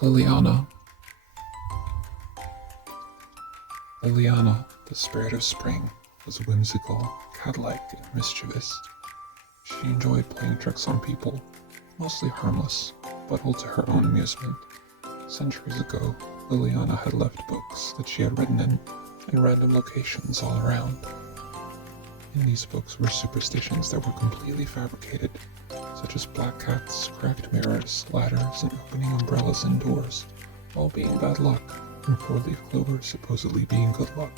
Liliana. Liliana, the spirit of spring, was whimsical, cat-like, and mischievous. She enjoyed playing tricks on people, mostly harmless, but all to her own amusement. Centuries ago, Liliana had left books that she had written in random locations all around. In these books were superstitions that were completely fabricated, such as black cats, cracked mirrors, ladders, and opening umbrellas indoors, all being bad luck, and four-leaf clover supposedly being good luck.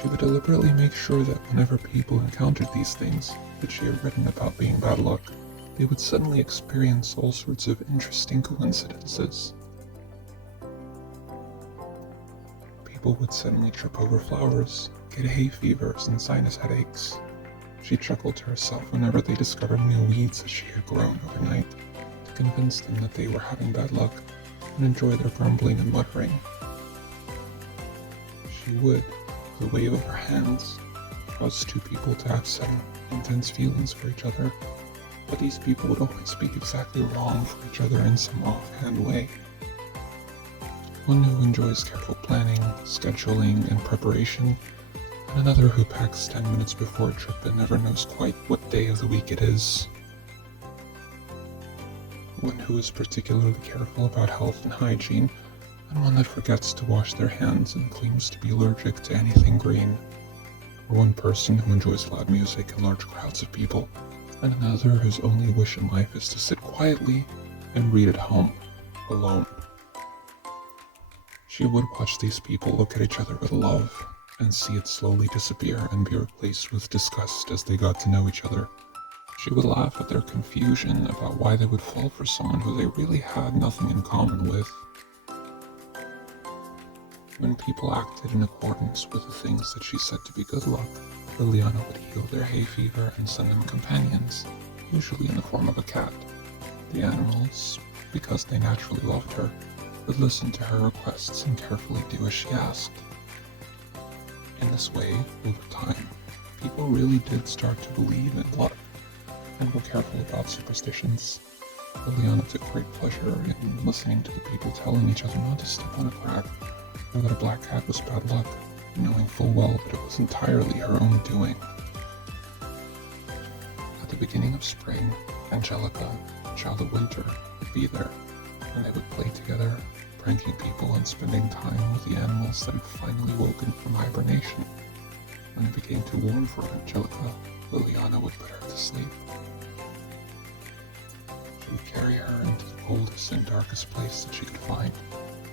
She would deliberately make sure that whenever people encountered these things that she had written about being bad luck, they would suddenly experience all sorts of interesting coincidences. People would suddenly trip over flowers, get hay fevers and sinus headaches. She chuckled to herself whenever they discovered new weeds that she had grown overnight, to convince them that they were having bad luck and enjoy their grumbling and muttering. She would, with a wave of her hands, cause two people to have sudden, intense feelings for each other, but these people would always be exactly wrong for each other in some offhand way. One who enjoys careful planning, scheduling, and preparation, and another who packs 10 minutes before a trip and never knows quite what day of the week it is. One who is particularly careful about health and hygiene, and one that forgets to wash their hands and claims to be allergic to anything green. Or one person who enjoys loud music and large crowds of people, and another whose only wish in life is to sit quietly and read at home, alone. She would watch these people look at each other with love, and see it slowly disappear and be replaced with disgust as they got to know each other. She would laugh at their confusion about why they would fall for someone who they really had nothing in common with. When people acted in accordance with the things that she said to be good luck, Liliana would heal their hay fever and send them companions, usually in the form of a cat. The animals, because they naturally loved her, would listen to her requests and carefully do as she asked. In this way, over time, people really did start to believe in luck and were careful about superstitions. Liliana took great pleasure in listening to the people telling each other not to step on a crack, or that a black cat was bad luck, knowing full well that it was entirely her own doing. At the beginning of spring, Angelica, child of winter, would be there, and they would play together, pranking people and spending time with the animals that had finally woken from hibernation. When it became too warm for Angelica, Liliana would put her to sleep. She would carry her into the coldest and darkest place that she could find,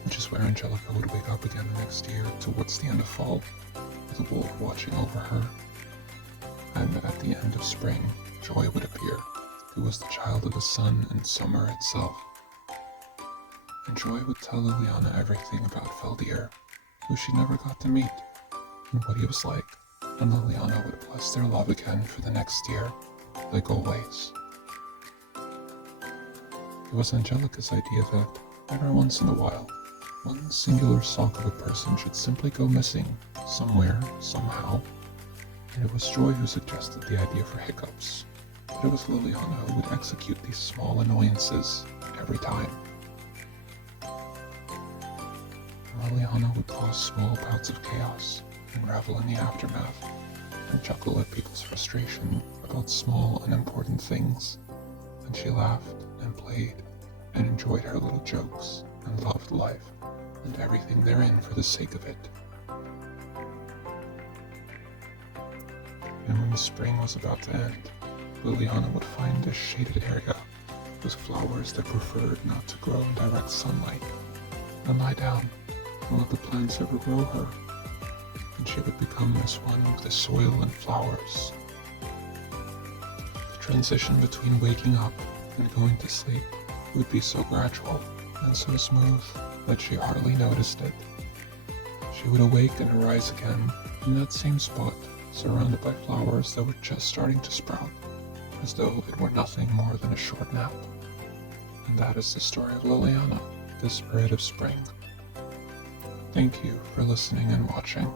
which is where Angelica would wake up again the next year towards the end of fall, with a wolf watching over her. And at the end of spring, Joy would appear, who was the child of the sun and summer itself. And Joy would tell Liliana everything about Feldier, who she never got to meet, and what he was like, and Liliana would bless their love again for the next year, like always. It was Angelica's idea that, every once in a while, one singular sock of a person should simply go missing, somewhere, somehow, and it was Joy who suggested the idea for hiccups, but it was Liliana who would execute these small annoyances every time. Liliana would cause small bouts of chaos and revel in the aftermath, and chuckle at people's frustration about small, unimportant things. And she laughed and played and enjoyed her little jokes and loved life and everything therein for the sake of it. And when the spring was about to end, Liliana would find a shaded area with flowers that preferred not to grow in direct sunlight, and lie down and let the plants overgrow her, and she would become as one with the soil and flowers. The transition between waking up and going to sleep would be so gradual and so smooth that she hardly noticed it. She would awake and arise again in that same spot, surrounded by flowers that were just starting to sprout, as though it were nothing more than a short nap. And that is the story of Liliana, the spirit of spring. Thank you for listening and watching.